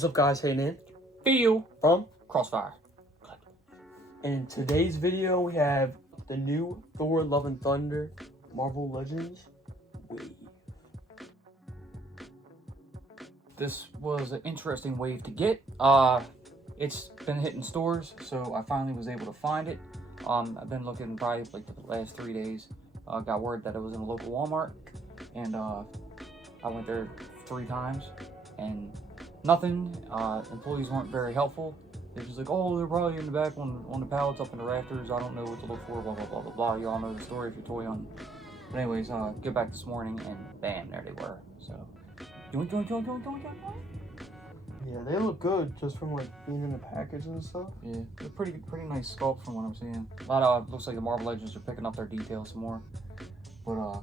What's up, guys? Hey, man. Feel From Crossfire. And in today's video, we have the new Thor: Love and Thunder Marvel Legends wave. This was an interesting wave to get. It's been hitting stores, so I finally was able to find it. I've been looking probably like the last 3 days. Got word that it was in a local Walmart, and I went there 3 times, and nothing. Employees weren't very helpful. They're just like, oh, they're probably in the back on the pallets up in the rafters. I don't know what to look for, blah, blah, blah, blah, blah. You all know the story if you're toy hunting. But anyways, get back this morning, and bam, there they were. So, doink, doink, doink, doink, doink, doink. Yeah, they look good just from like being in the package and stuff. Yeah, they're pretty nice sculpt from what I'm seeing. A lot of looks like the Marvel Legends are picking up their details some more. But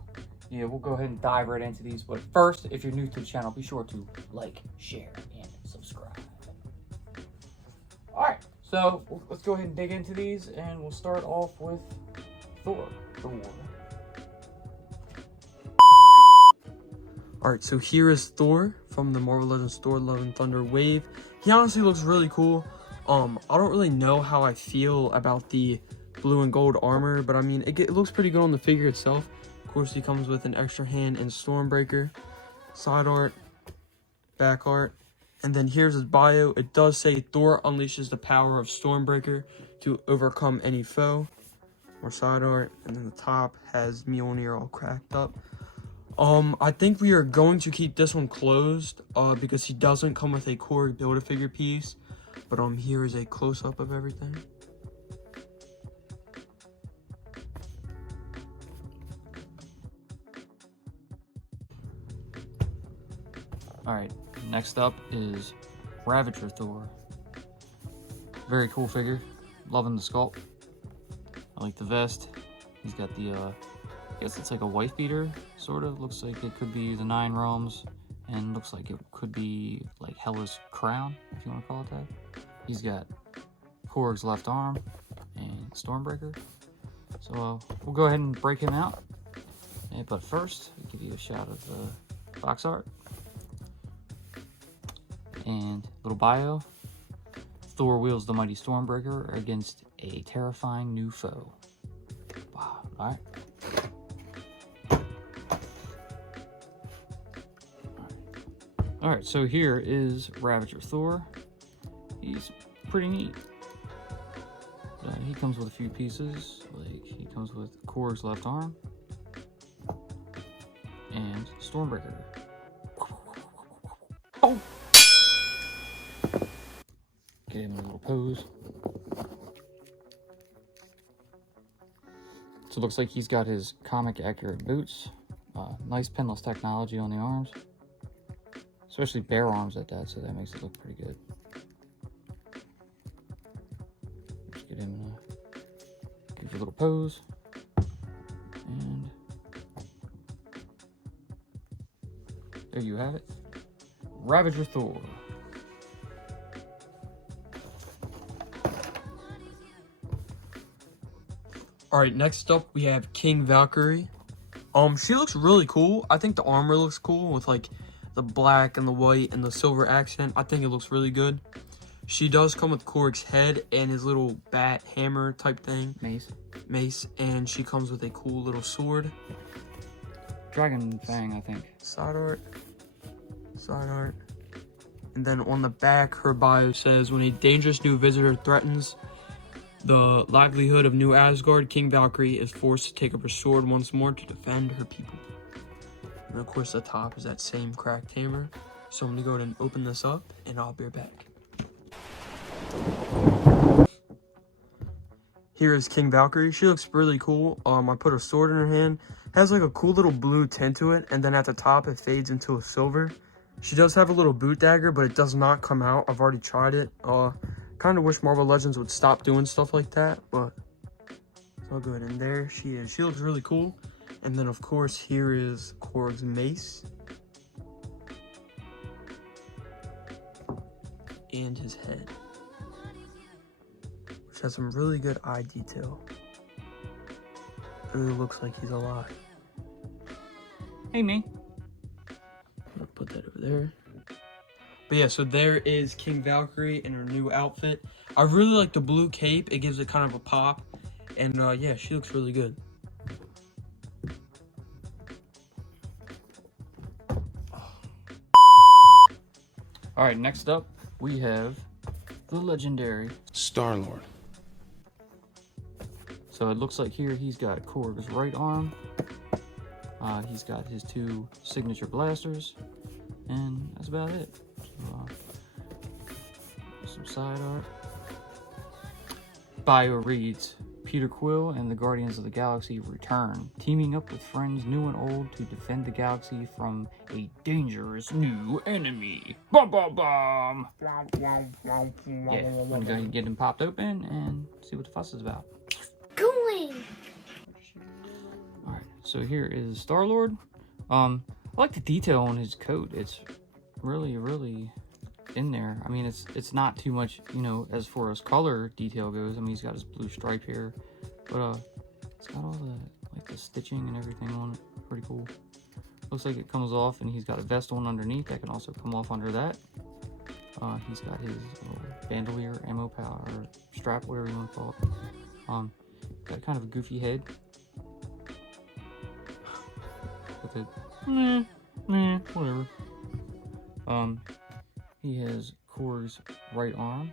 yeah, we'll go ahead and dive right into these. But first, if you're new to the channel, be sure to like, share, and subscribe. All right, so let's go ahead and dig into these, and we'll start off with Thor. Alright, so here is Thor from the Marvel Legends Thor: Love and Thunder wave. He honestly looks really cool. I don't really know how I feel about the blue and gold armor, but I mean, it looks pretty good on the figure itself. Of course, he comes with an extra hand and Stormbreaker, side art, back art, and then here's his bio. It does say Thor unleashes the power of Stormbreaker to overcome any foe, or side art, and then the top has Mjolnir all cracked up. I think we are going to keep this one closed, because he doesn't come with a Korg Build-A-Figure piece, but here is a close-up of everything. Alright, next up is Ravager Thor. Very cool figure. Loving the sculpt. I like the vest. He's got the, I guess it's like a wife beater, sort of. Looks like it could be the 9 realms, and looks like it could be like Hela's crown, if you want to call it that. He's got Korg's left arm and Stormbreaker. So we'll go ahead and break him out. But first, I'll give you a shot of the box art. And little bio. Thor wields the mighty Stormbreaker against a terrifying new foe. Wow, alright. Alright, so here is Ravager Thor. He's pretty neat. He comes with a few pieces. Like, he comes with Korg's left arm and Stormbreaker. Oh! Get him in a little pose. So it looks like he's got his comic accurate boots. Nice pinless technology on the arms. Especially bare arms at that, so that makes it look pretty good. Just get him in a goofy little pose. And there you have it. Ravager Thor. Alright, next up we have King Valkyrie. She looks really cool. I think the armor looks cool with like the black and the white and the silver accent. I think it looks really good. She does come with Korg's head and his little bat hammer type thing. Mace. And she comes with a cool little sword. Dragon Fang, I think. Side art. And then on the back, her bio says, when a dangerous new visitor threatens the livelihood of New Asgard, King Valkyrie is forced to take up her sword once more to defend her people. And of course, the top is that same cracked hammer. So I'm gonna go ahead and open this up, and I'll be right back. Here is King Valkyrie. She looks really cool. I put a sword in her hand. Has like a cool little blue tint to it, and then at the top it fades into a silver. She does have a little boot dagger, but it does not come out. I've already tried it. Kind of wish Marvel Legends would stop doing stuff like that, but it's all good. And there she is. She looks really cool. And then, of course, here is Korg's mace. And his head, which has some really good eye detail. It really looks like he's alive. Hey, me. I'll put that over there. But yeah, so there is King Valkyrie in her new outfit. I really like the blue cape. It gives it kind of a pop. And yeah, she looks really good. Alright, next up, we have the legendary Star-Lord. So it looks like here he's got Korg's right arm. He's got his 2 signature blasters. And that's about it. So, some side art. Bio reads, Peter Quill and the Guardians of the Galaxy return, teaming up with friends new and old to defend the galaxy from a dangerous new enemy. Bum bum bum! Yeah, I'm gonna go ahead and get him popped open and see what the fuss is about. Alright, so here is Star-Lord. I like the detail on his coat. It's really in there. I mean, it's not too much, you know, as far as color detail goes. I mean, he's got his blue stripe here, but it's got all the like the stitching and everything on it. Pretty cool. Looks like it comes off, and he's got a vest on underneath that can also come off under that. He's got his little bandolier, ammo power, or strap, whatever you want to call it. Got kind of a goofy head. With it, whatever. He has Korg's right arm.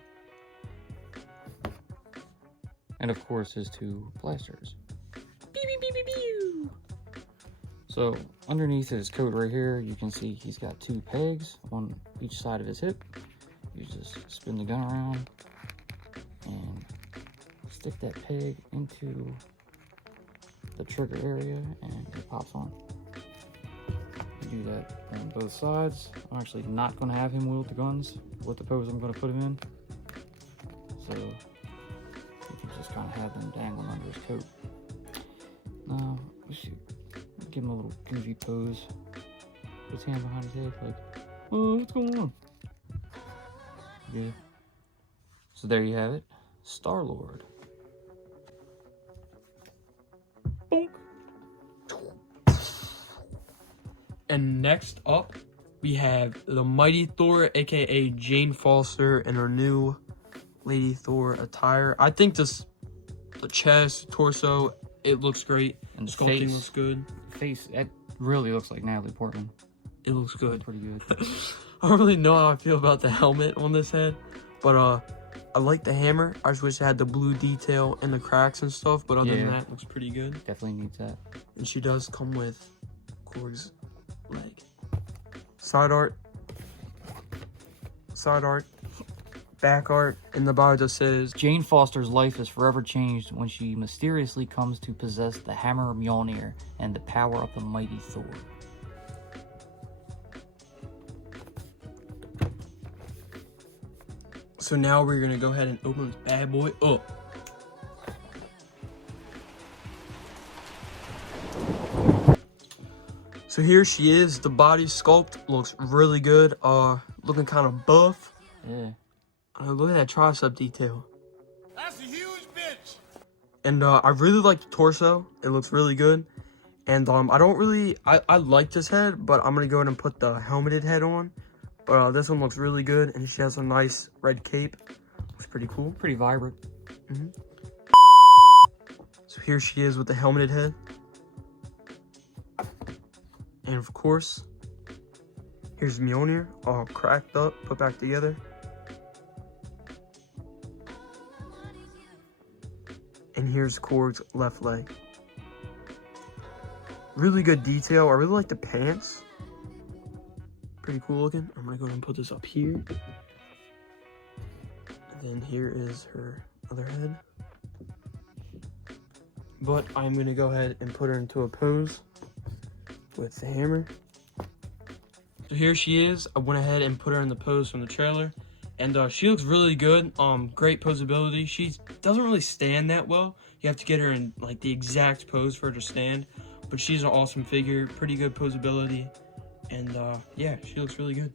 And of course his 2 blasters. So underneath his coat right here, you can see he's got 2 pegs on each side of his hip. You just spin the gun around and stick that peg into the trigger area and it pops on. You do that on both sides. I'm actually not going to have him wield the guns with the pose I'm going to put him in. So you can just kind of have them dangling under his coat. Now, we should give him a little goofy pose. Put his hand behind his head like, oh, what's going on? Yeah. So there you have it. Star-Lord. Bonk. And next up, we have the Mighty Thor, aka Jane Foster, in her new Lady Thor attire. I think the chest, torso, it looks great. And the sculpting face. looks good. Face, it really looks like Natalie Portman. It looks good. Pretty good. I don't really know how I feel about the helmet on this head, but I like the hammer. I just wish it had the blue detail and the cracks and stuff, but other than that, it looks pretty good. Definitely needs that. And she does come with Korg's leg. Side art, back art, and the bio just says, Jane Foster's life is forever changed when she mysteriously comes to possess the hammer Mjolnir and the power of the mighty Thor. So now we're gonna go ahead and open this bad boy up. So here she is. The body sculpt looks really good. Looking kind of buff. Yeah. Look at that tricep detail. That's a huge bitch. And I really like the torso. It looks really good. And I like this head, but I'm gonna go ahead and put the helmeted head on. But this one looks really good, and she has a nice red cape. Looks pretty cool. Pretty vibrant. So here she is with the helmeted head. And of course, here's Mjolnir, all cracked up, put back together. And here's Korg's left leg. Really good detail. I really like the pants. Pretty cool looking. I'm gonna go ahead and put this up here. And then here is her other head. But I'm gonna go ahead and put her into a pose with the hammer. So here she is. I went ahead and put her in the pose from the trailer. And she looks really good. Great posability. She doesn't really stand that well. You have to get her in like the exact pose for her to stand. But she's an awesome figure. Pretty good posability. And yeah, she looks really good.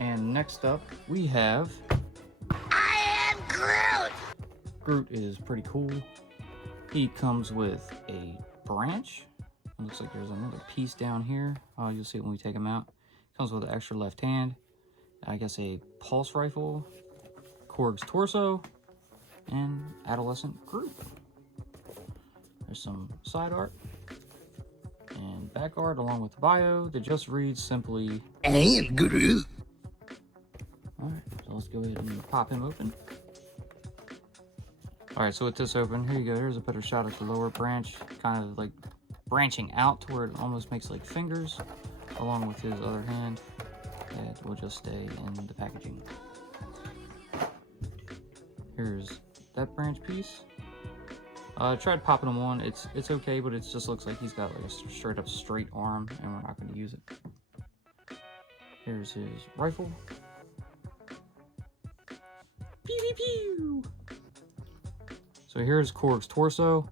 And next up, we have... I am Groot! Groot is pretty cool. He comes with a branch It looks like there's another piece down here. You'll see it when we take him out. Comes with an extra left hand. I guess a pulse rifle, Korg's torso, and Adolescent Group. There's some side art and back art along with the bio that just reads simply, I am Groot. Alright, so let's go ahead and pop him open. Alright, so with this open, here you go. Here's a better shot of the lower branch, kind of like branching out to where it almost makes like fingers, along with his other hand. That will just stay in the packaging. Here's that branch piece. Tried popping him on. It's okay, but it just looks like he's got like a straight up straight arm, and we're not going to use it. Here's his rifle. Pew pew pew. So here's Korg's torso.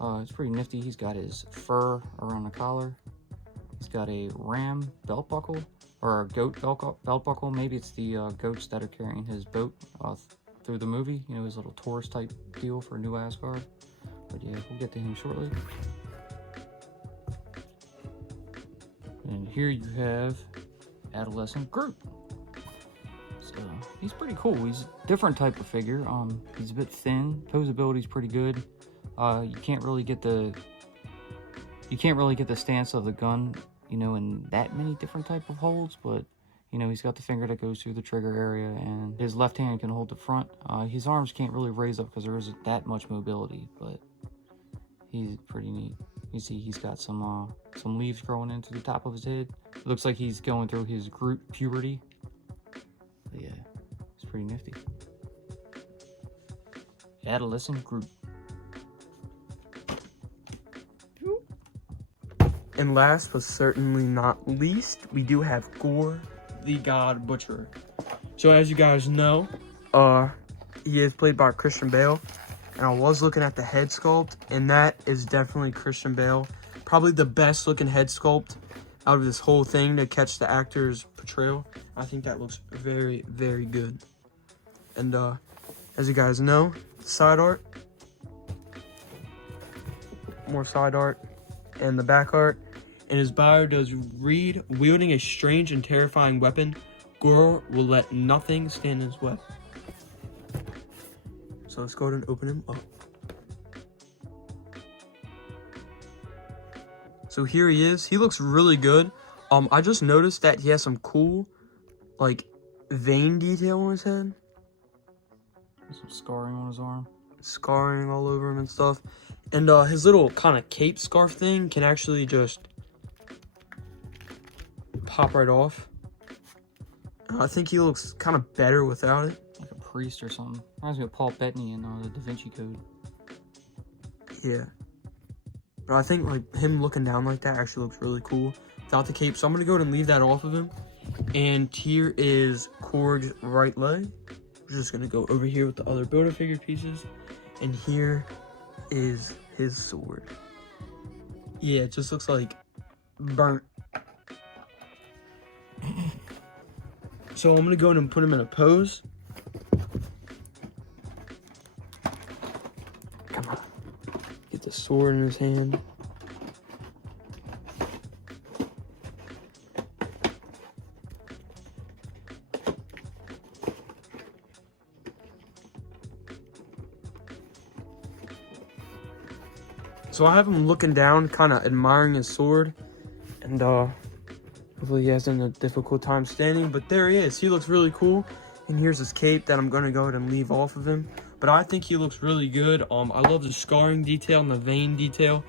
It's pretty nifty. He's got his fur around the collar. He's got a ram belt buckle, or a goat belt buckle. Maybe it's the goats that are carrying his boat through the movie. You know, his little tourist type deal for New Asgard. But yeah, we'll get to him shortly. And here you have Adolescent Group. So he's pretty cool. He's a different type of figure. He's a bit thin. Posability's pretty good. You can't really get the stance of the gun, you know, in that many different type of holds, but you know, he's got the finger that goes through the trigger area, and his left hand can hold the front. His arms can't really raise up because there isn't that much mobility, but he's pretty neat. You see he's got some leaves growing into the top of his head. It looks like he's going through his Groot puberty. But yeah, it's pretty nifty. Adolescent Group. And last but certainly not least, we do have Gorr the God Butcher. So as you guys know, he is played by Christian Bale. And I was looking at the head sculpt, and that is definitely Christian Bale. Probably the best looking head sculpt out of this whole thing to catch the actor's portrayal. I think that looks very, very good. And as you guys know, side art. More side art. And the back art. And his bio does read, wielding a strange and terrifying weapon, Gorr will let nothing stand in his way. So let's go ahead and open him up. So here he is. He looks really good. I just noticed that he has some cool, like, vein detail on his head. Some scarring on his arm. Scarring all over him and stuff. And his little kind of cape scarf thing can actually just pop right off. I think he looks kind of better without it. Like a priest or something. Reminds me of Paul Bettany in the Da Vinci Code. Yeah. But I think like him looking down like that actually looks really cool without the cape. So I'm going to go ahead and leave that off of him. And here is Korg's right leg. We're just going to go over here with the other Build-A-Figure pieces. And here is his sword. Yeah, it just looks like burnt. So I'm going to go ahead and put him in a pose. Come on. Get the sword in his hand. So I have him looking down, kind of admiring his sword. And hopefully he hasn't a difficult time standing. But there he is. He looks really cool. And here's his cape that I'm going to go ahead and leave off of him. But I think he looks really good. I love the scarring detail and the vein detail.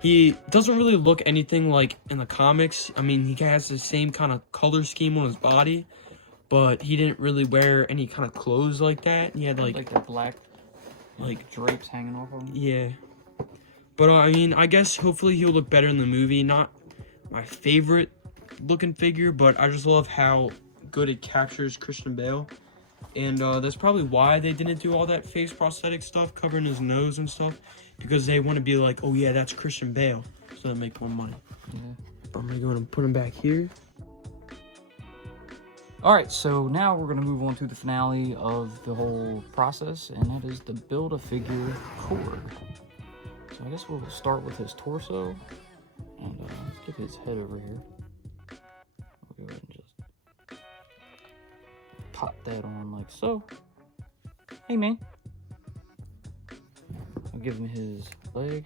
He doesn't really look anything like in the comics. I mean, he has the same kind of color scheme on his body. But he didn't really wear any kind of clothes like that. He had like the black like drapes hanging off of him. Yeah. But I mean, I guess hopefully he'll look better in the movie. Not my favorite looking figure, but I just love how good it captures Christian Bale. And that's probably why they didn't do all that face prosthetic stuff covering his nose and stuff, because they want to be like, oh yeah, that's Christian Bale, so they make more money. Yeah. But I'm gonna go ahead and put him back here. Alright, so now we're going to move on to the finale of the whole process, and that is the Build-A-Figure Korg. So I guess we'll start with his torso, And let's get his head over here. We'll go ahead and just pop that on like so. Hey man. I'll give him his leg.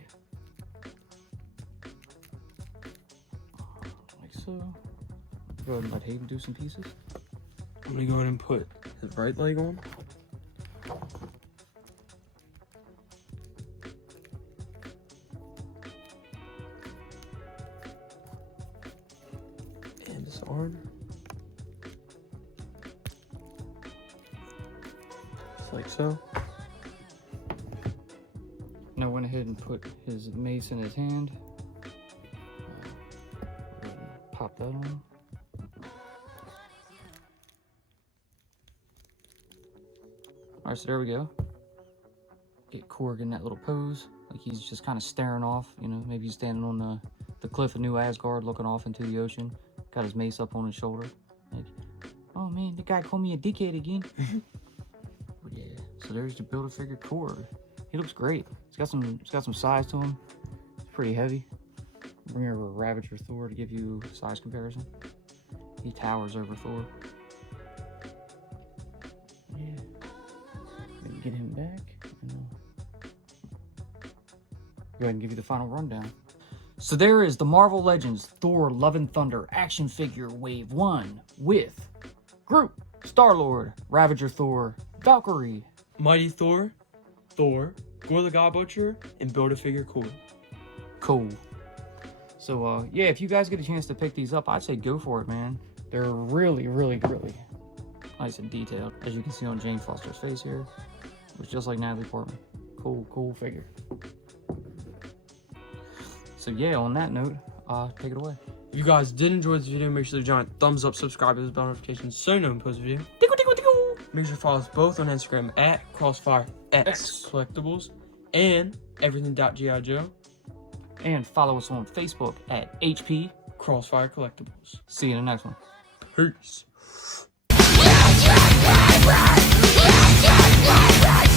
Like so. Go ahead and let Hayden do some pieces. I'm gonna go ahead and put his right leg on. And his arm. Just like so. Now I went ahead and put his mace in his hand. Pop that on. All right, so there we go. Get Korg in that little pose, like he's just kind of staring off, you know, maybe he's standing on the cliff of New Asgard looking off into the ocean, got his mace up on his shoulder, like, oh man, the guy called me a dickhead again. But yeah, so there's the Build-A-Figure Korg. He looks great. He's got some size to him. It's pretty heavy. Bring over Ravager Thor to give you size comparison. He towers over Thor. Get him back. Go ahead and give you the final rundown. So there is the Marvel Legends Thor Love and Thunder action figure Wave 1 with Groot, Star-Lord, Ravager Thor, Valkyrie, Mighty Thor, Gorr the God Butcher, and Build-A-Figure Korg. Cool. So yeah, if you guys get a chance to pick these up, I'd say go for it, man. They're really nice and detailed. As you can see on Jane Foster's face here. It's just like Natalie Portman. Cool figure. So yeah, on that note, take it away. If you guys did enjoy this video, make sure to giant thumbs up, subscribe to the bell notifications so you know when we post a video. Make sure to follow us both on Instagram at CrossfireX Collectibles and everything.gi Joe. And follow us on Facebook at HP Crossfire Collectibles. See you in the next one. Peace. Yes, yes,